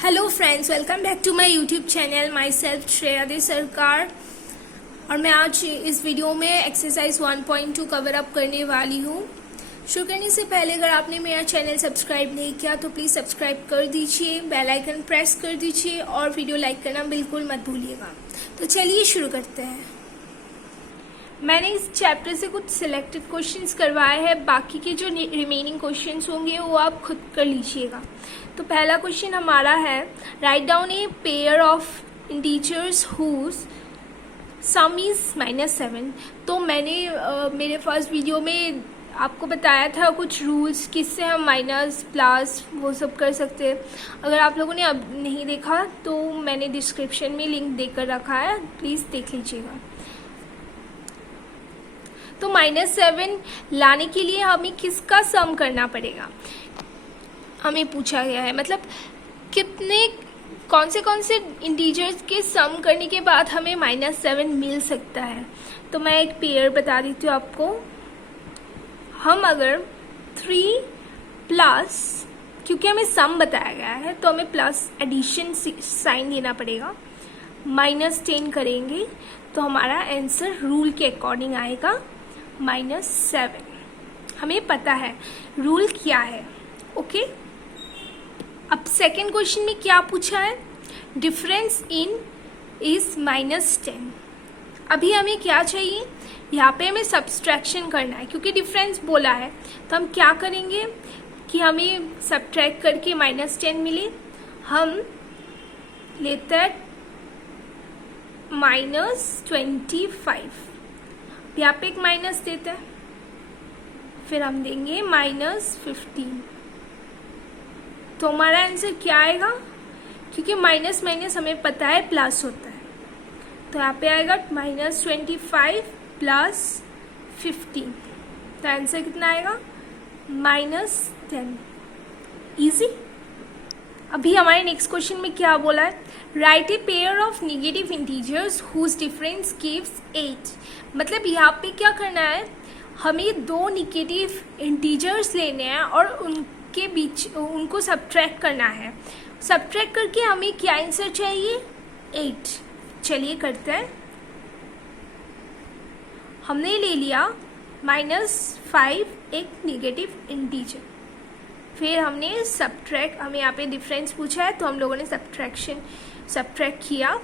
Hello friends, welcome back to my YouTube channel. Myself Shreya De Sarkar. और मैं आज इस वीडियो में एक्सरसाइज 1.2 कवर अप करने वाली हूँ। शुरू करने से पहले अगर आपने मेरा चैनल सब्सक्राइब नहीं किया तो प्लीज़ सब्सक्राइब कर दीजिए, बेल आइकन प्रेस कर दीजिए और वीडियो लाइक करना बिल्कुल मत भूलिएगा। तो चलिए शुरू करते हैं। मैंने इस चैप्टर से कुछ सिलेक्टेड क्वेश्चंस करवाए हैं, बाकी के जो रिमेनिंग क्वेश्चंस होंगे वो आप खुद कर लीजिएगा। तो पहला क्वेश्चन हमारा है, write down a pair of integers whose sum is -7। तो मैंने मेरे फर्स्ट वीडियो में आपको बताया था कुछ रूल्स किससे हम माइनस प्लस वो सब कर सकते हैं। अगर आप लोगों ने अब नहीं देखा तो मैंने डिस्क्रिप्शन में लिंक देकर रखा है, प्लीज़ देख लीजिएगा। तो -7 लाने के लिए हमें किसका सम करना पड़ेगा, हमें पूछा गया है। मतलब कौन से इंटीजर्स के सम करने के बाद हमें -7 मिल सकता है। तो मैं एक पेयर बता देती हूँ आपको। हम अगर 3 प्लस, क्योंकि हमें सम बताया गया है तो हमें प्लस एडिशन साइन देना पड़ेगा, -10 करेंगे तो हमारा आंसर रूल के अकॉर्डिंग आएगा -7। हमें पता है रूल क्या है। ओके, अब सेकेंड क्वेश्चन में क्या पूछा है, डिफरेंस इन इज -10। अभी हमें क्या चाहिए, यहाँ पे हमें सब्सट्रैक्शन करना है क्योंकि डिफरेंस बोला है। तो हम क्या करेंगे कि हमें सब्ट्रैक्ट करके -10 मिले, हम लेते हैं -25। यहाँ पे एक माइनस देते हैं, फिर हम देंगे -15। तो हमारा आंसर क्या आएगा, क्योंकि माइनस माइनस हमें पता है प्लस होता है, तो यहाँ पे आएगा -25 प्लस 15। तो आंसर कितना आएगा, -10। इजी। अभी हमारे नेक्स्ट क्वेश्चन में क्या बोला है, write a pair of negative integers whose difference gives 8। मतलब यहाँ पे क्या करना है, हमें 2 नेगेटिव इंटीजर्स लेने हैं और उनके बीच उनको सब्ट्रैक्ट करना है। सब्ट्रैक्ट करके हमें क्या आंसर चाहिए, 8। चलिए करते हैं। हमने ले लिया -5 एक नेगेटिव इंटीजर, फिर हमने सब्ट्रैक्ट, हमें यहाँ पे डिफरेंस पूछा है तो हम लोगों ने सब्ट्रैक्ट किया।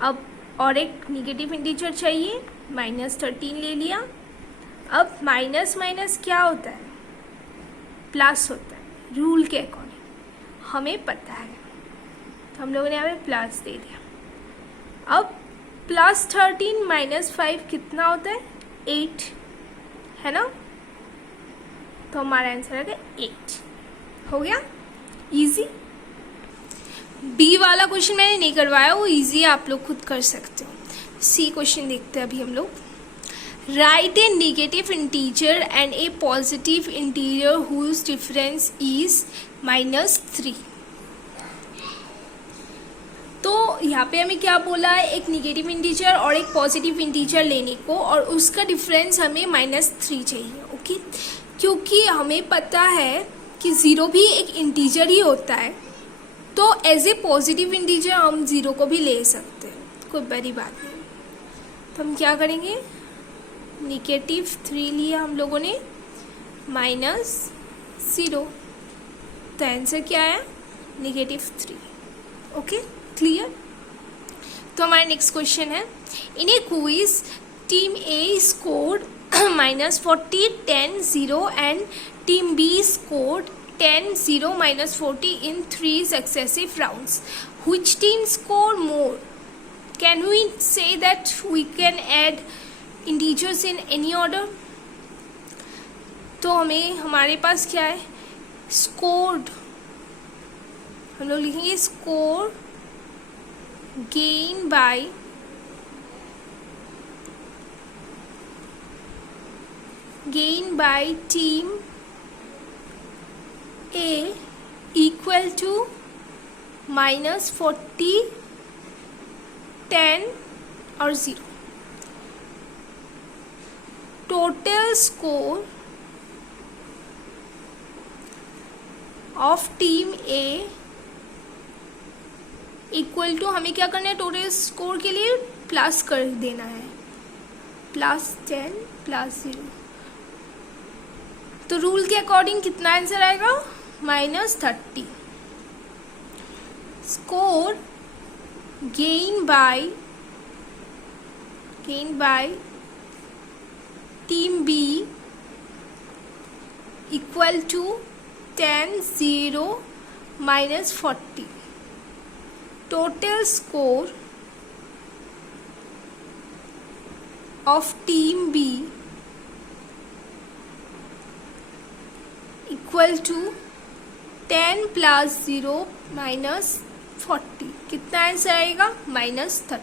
अब और एक नेगेटिव इंटीजर चाहिए, -13 ले लिया। अब माइनस माइनस क्या होता है, प्लस होता है, रूल के अकॉर्डिंग हमें पता है, तो हम लोगों ने यहाँ पे प्लस दे दिया। अब +13 -5 कितना होता है, 8 है ना। तो हमारा आंसर आएगा 8। हो गया, इजी। बी वाला क्वेश्चन मैंने नहीं करवाया, वो इजी, आप लोग खुद कर सकते हो। सी क्वेश्चन देखते हैं अभी हम लोग। Write a negative integer and a positive integer whose difference is -3। तो यहाँ पे हमें क्या बोला है, एक नेगेटिव इंटीजर और एक पॉजिटिव इंटीजर लेने को, और उसका डिफरेंस हमें -3 चाहिए। ओके, क्योंकि हमें पता है कि 0 भी एक इंटीजर ही होता है, तो एज ए पॉजिटिव इंटीजर हम 0 को भी ले सकते हैं, कोई बड़ी बात नहीं। तो हम क्या करेंगे, -3 लिया हम लोगों ने, -0। तो आंसर क्या आया, -3। Okay, clear. तो हमारा नेक्स्ट क्वेश्चन है, in a quiz team A scored -40 10 0 and team B scored 10 0 -40 in 3 successive rounds. Which team score more? Can we say that we can add integers in any order? तो हमारे पास क्या है, scored, हम लोग लिखेंगे score gain by team A equal to -40 10 और 0. Total score of team A equal to हमें क्या करना है, टोटल स्कोर के लिए प्लस कर देना है, +10 +0। तो रूल के अकॉर्डिंग कितना आंसर आएगा, -30। Score gain by team B equal to 10 0 -40। Total score of team B equal to 10 + 0 -40। कितना आंसर आएगा, -30।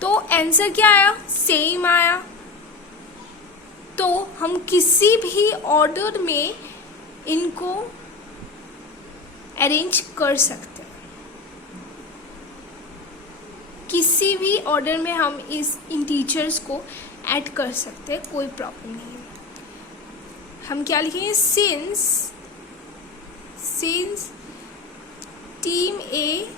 तो आंसर क्या आया, सेम आया। तो हम किसी भी ऑर्डर में इनको अरेंज कर सकते हैं, किसी भी ऑर्डर में हम इस इंटीजर्स को ऐड कर सकते हैं, कोई प्रॉब्लम नहीं है। हम क्या लिखेंगे, since team A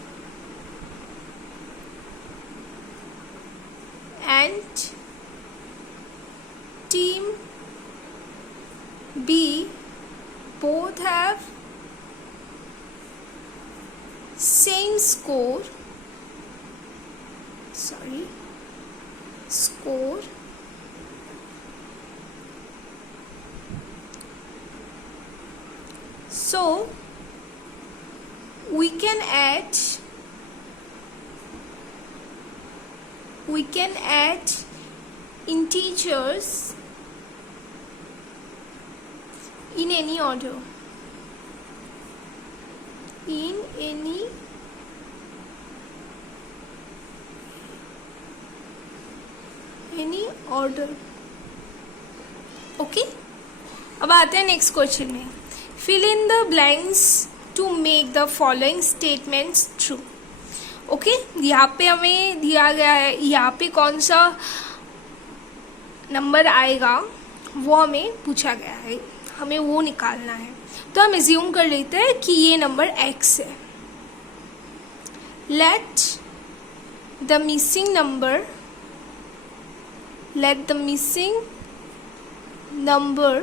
and team B both have same score, so we can add integers in any order, any order। Okay, अब आते हैं नेक्स्ट क्वेश्चन में। Fill in the blanks to make the following statements true. Okay, यहाँ पे हमें दिया गया है, यहाँ पे कौन सा नंबर आएगा वो हमें पूछा गया है, हमें वो निकालना है। तो हम एज्यूम कर लेते हैं कि ये नंबर x है। Let the missing number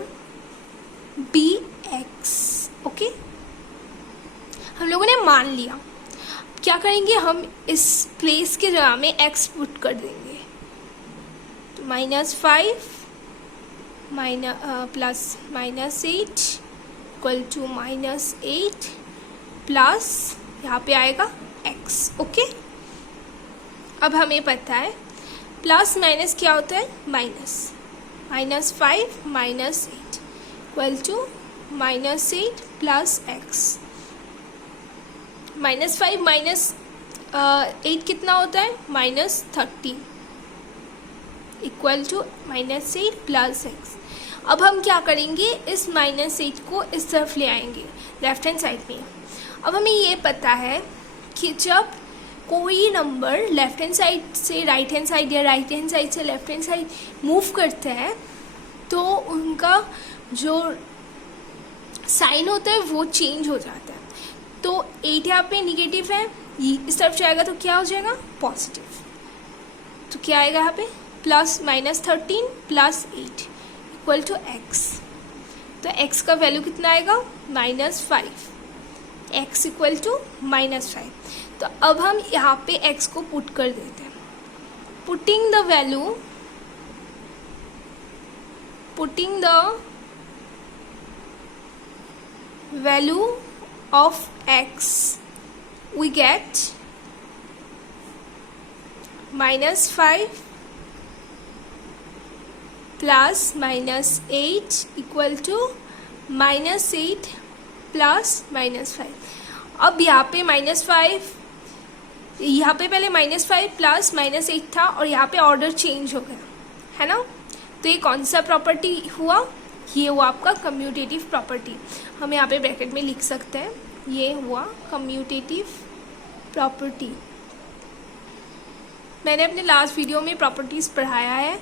be x। Okay, हम लोगों ने मान लिया। क्या करेंगे, हम इस प्लेस के जगह में x पुट कर देंगे। तो -5 प्लस -8 इक्वल टू -8 प्लस यहाँ पे आएगा x। ओके, अब हमें पता है प्लस माइनस क्या होता है, minus. -5 -8 equal to -8 plus x। -5 -8 कितना होता है, -13 इक्वल टू -8 प्लस x। अब हम क्या करेंगे, इस -8 को इस तरफ ले आएंगे लेफ्ट हैंड साइड में। अब हमें ये पता है कि जब कोई नंबर लेफ्ट हैंड साइड से राइट हैंड साइड या राइट हैंड साइड से लेफ्ट हैंड साइड मूव करते हैं तो उनका जो साइन होता है वो चेंज हो जाता है। तो 8 यहाँ पे निगेटिव है, इस तरफ जाएगा तो क्या हो जाएगा, पॉजिटिव। तो क्या आएगा यहाँ पे, plus -13 plus 8 equal to x। तो x का वैल्यू कितना आएगा, -5। x equal to -5। तो अब हम यहाँ पे x को पुट कर देते हैं। Putting the value of x we get -5 plus -8 equal to -8 plus -5। अब यहाँ पे -5, यहाँ पे पहले -5 प्लस -8 था और यहाँ पे ऑर्डर चेंज हो गया है ना। तो ये कौन सा प्रॉपर्टी हुआ, ये हुआ आपका कम्यूटेटिव प्रॉपर्टी। हम यहाँ पे ब्रैकेट में लिख सकते हैं, ये हुआ कम्यूटेटिव प्रॉपर्टी। मैंने अपने लास्ट वीडियो में प्रॉपर्टीज़ पढ़ाया है,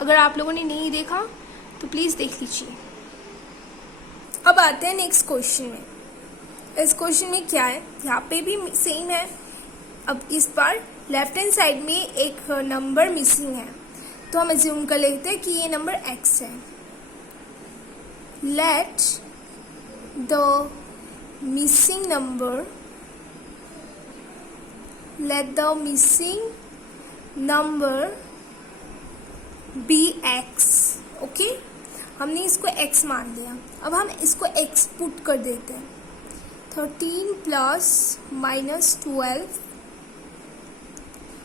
अगर आप लोगों ने नहीं देखा तो प्लीज़ देख लीजिए। अब आते हैं नेक्स्ट क्वेश्चन में। इस क्वेश्चन में क्या है, यहाँ पे भी सेम है। अब इस बार लेफ्ट हैंड साइड में एक नंबर मिसिंग है, तो हम अज्यूम कर लेते हैं कि ये नंबर x है। Let the missing number be x। Okay, हमने इसको x मान लिया। अब हम इसको x पुट कर देते हैं। 13 प्लस माइनस 12,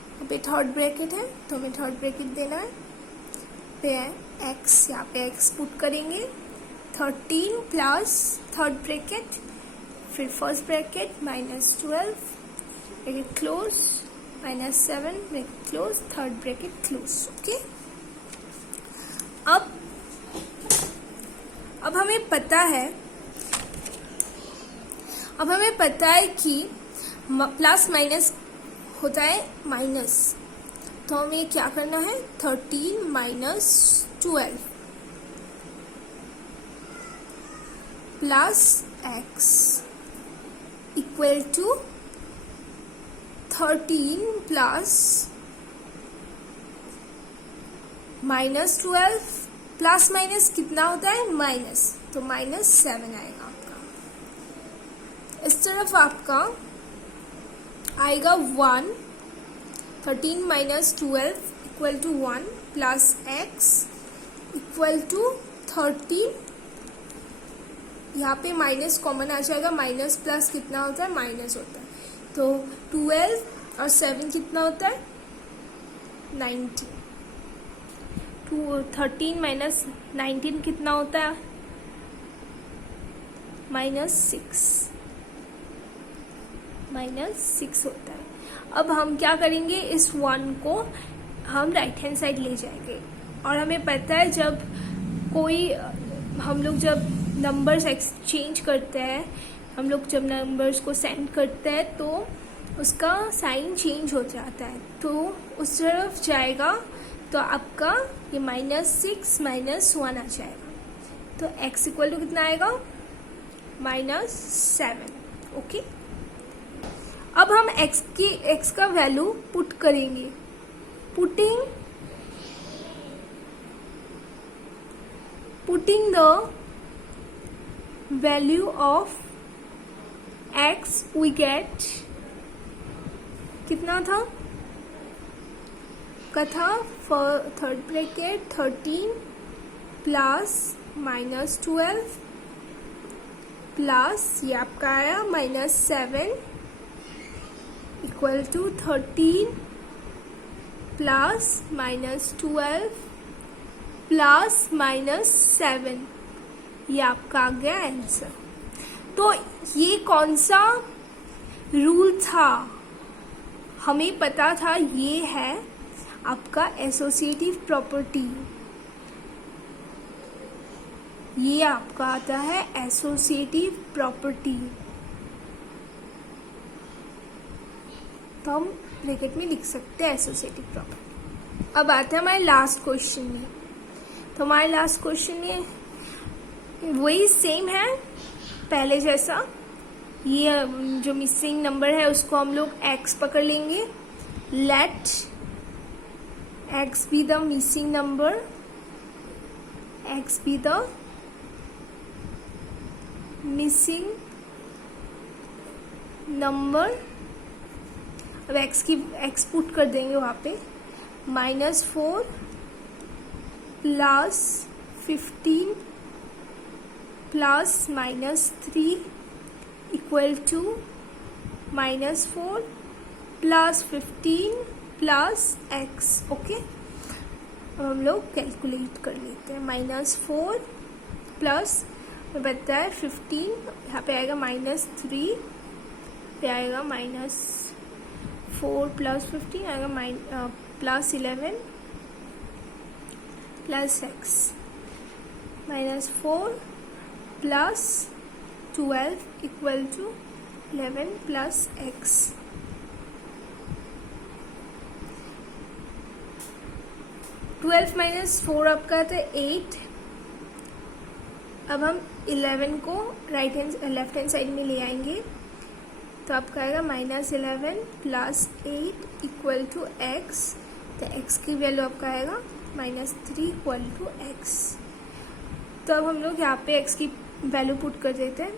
यहाँ पे थर्ड ब्रैकेट है तो हमें थर्ड ब्रैकेट देना है। पे x, यहाँ पे x पुट करेंगे। 13 प्लस थर्ड ब्रैकेट, फिर first bracket minus 12 bracket close, minus 7 bracket close, third bracket close. Okay, अब हमें पता है कि प्लस माइनस होता है माइनस, तो हमें क्या करना है, 13 minus 12 plus x equal to 13 plus minus 12 plus minus कितना होता है, माइनस, तो माइनस 7 आएगा आपका। इस तरफ आपका आएगा 1, 13 minus 12 equal to 1 plus x equal to 13, यहाँ पे माइनस कॉमन आ जाएगा, माइनस प्लस कितना होता है, माइनस होता है, तो 12 और 7 कितना होता है, 19। 13 माइनस 19 कितना होता है, माइनस 6 होता है। अब हम क्या करेंगे, इस 1 को हम राइट हैंड साइड ले जाएंगे, और हमें पता है जब हम लोग जब नंबर्स एक्सचेंज करते हैं, हम लोग जब नंबर्स को सेंड करते हैं तो उसका साइन चेंज हो जाता है, तो उस तरफ जाएगा, तो आपका ये -6 -1 आ जाएगा, तो x इक्वल टू कितना आएगा, -7। ओके, अब हम x का वैल्यू पुट करेंगे। Putting the value of x we get, कितना था, third bracket 13 plus minus 12 plus ये आपका आया -7 इक्वल टू 13 प्लस -12 प्लस -7, ये आपका आ गया आंसर। तो ये कौन सा रूल था, हमें पता था, ये है आपका एसोसिएटिव प्रॉपर्टी, ये आपका आता है एसोसिएटिव प्रॉपर्टी, तो हम ब्रैकेट में लिख सकते हैं एसोसिएटिव प्रॉपर्टी। अब आते हैं हमारे लास्ट क्वेश्चन में, तो हमारे लास्ट क्वेश्चन में वही सेम है पहले जैसा, ये जो मिसिंग नंबर है उसको हम लोग x पकड़ लेंगे। Let x be the missing number, x be the missing number। अब x पुट कर देंगे वहाँ पे, -4 plus 15 plus -3 equal to -4 plus 15 plus x। Okay, अब हम लोग कैलकुलेट कर लेते हैं। -4 प्लस में बनता है 15, यहाँ पे आएगा -3, पे आएगा -4 प्लस 15 आएगा +11 plus x, -4 plus 12 equal to 11 plus x। -12 -4 आपका आता है 8, अब हम 11 को लेफ्ट हैंड साइड में ले आएंगे, तो आपका आएगा -11 + 8 इक्वल टू x। तो x की वैल्यू आपका आएगा -3 इक्वल टू x। तो अब हम लोग यहाँ पे x की वैल्यू पुट कर देते हैं।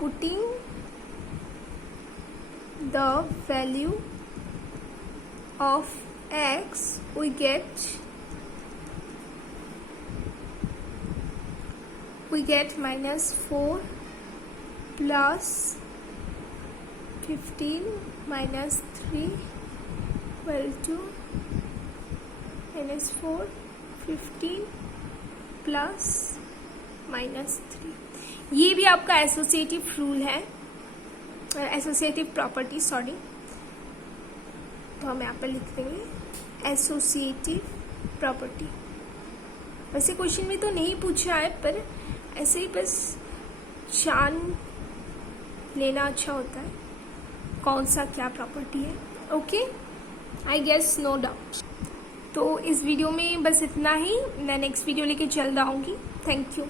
Putting the value of x we get -4 plus 15 minus 3 equal to -4 15 plus -3। ये भी आपका एसोसिएटिव रूल है, एसोसिएटिव प्रॉपर्टी, सॉरी। तो हम यहाँ पर लिख देंगे एसोसिएटिव प्रॉपर्टी। वैसे क्वेश्चन में तो नहीं पूछा है, पर ऐसे ही बस जान लेना अच्छा होता है कौन सा क्या प्रॉपर्टी है। Okay, I guess no doubt. तो इस वीडियो में बस इतना ही, मैं नेक्स्ट वीडियो लेके जल्द आऊँगी। Thank you.